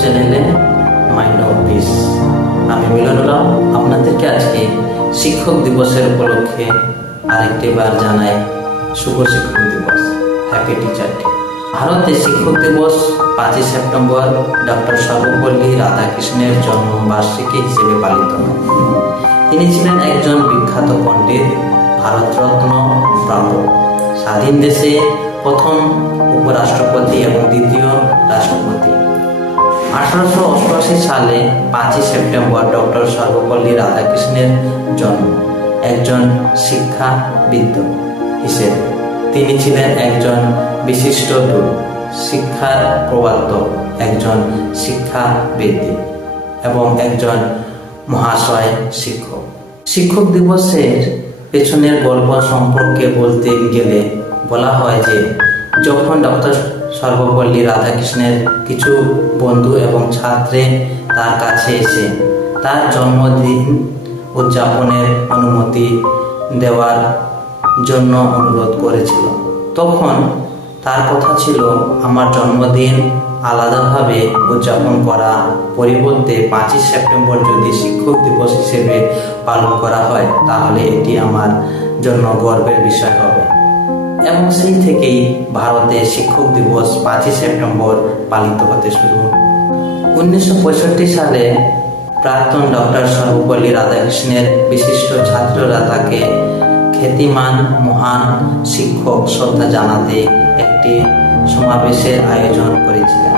চ্যানেলে mind of piece. আমি মিলনুর আপনাদেরকে আজকে শিক্ষক দিবসের উপলক্ষে আরেকটিবার জানাই শুভ শিক্ষক দিবস, হ্যাপি টিচার ডে। ভারতে শিক্ষক দিবস 5 সেপ্টেম্বর ডক্টর সর্বপল্লী রাধাকৃষ্ণের জন্মবার্ষিকী হিসেবে পালিত হয়। তিনি ছিলেন একজন বিখ্যাত পণ্ডিত, ভারতরত্ন প্রাপক, স্বাধীন দেশে প্রথম উপরাষ্ট্রপতি এবং দ্বিতীয় রাষ্ট্রপতি। 1888 সালে 5 সেপ্টেম্বর ডক্টর সর্বপল্লী রাধাকৃষ্ণের জন্ম। একজন শিক্ষাবিদ হিসেবে তিনি ছিলেন একজন বিশিষ্ট শিক্ষার প্রবর্তক, একজন শিক্ষাবিদ এবং একজন মহাশয় শিক্ষক। শিক্ষক দিবসের পেছনের গল্প সম্পর্কে বলতে গেলে বলা হয় যে যখন ডক্টর সর্বপল্লী রাধাকৃষ্ণের কিছু বন্ধু এবং ছাত্রে তার কাছে এসে তার জন্মদিন উদযাপনের অনুমতি দেওয়ার জন্য অনুরোধ করেছিল, তখন তার কথা ছিল, আমার জন্মদিন আলাদাভাবে উদযাপন করা পরিবর্তে 5 সেপ্টেম্বর যদি শিক্ষক দিবস হিসেবে পালন করা হয় তাহলে এটি আমার জন্য গর্বের বিষয় হবে। এবং সেই থেকেই ভারতে শিক্ষক দিবস 5 সেপ্টেম্বর পালিত হতে শুরু। 1965 সালে প্রাক্তন ডক্টর সর্বপল্লী রাধাকৃষ্ণের বিশিষ্ট ছাত্ররা তাকে খ্যাতিমান মহান শিক্ষক শ্রদ্ধা জানাতে একটি সমাবেশের আয়োজন করেছিলেন।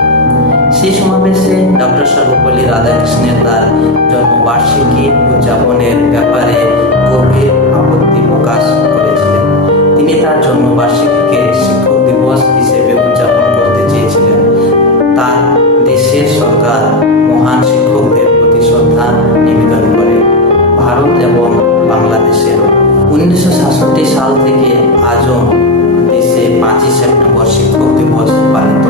সেই সমাবেশে ডক্টর সর্বপল্লী রাধাকৃষ্ণের তার জন্মবার্ষিকী উদযাপনের ব্যাপারে গভীর আপত্তি প্রকাশ করেছিলেন। তিনি তার জন্মবার্ষিকীকে শিক্ষক দিবস হিসেবে উদযাপন করতে চেয়েছিলেন। তার দেশের সরকার মহান শিক্ষকদের প্রতি শ্রদ্ধা নিবেদন করে। ভারত এবং বাংলাদেশের 1967 সাল থেকে আজও দেশে 5 সেপ্টেম্বর শিক্ষক দিবস পালিত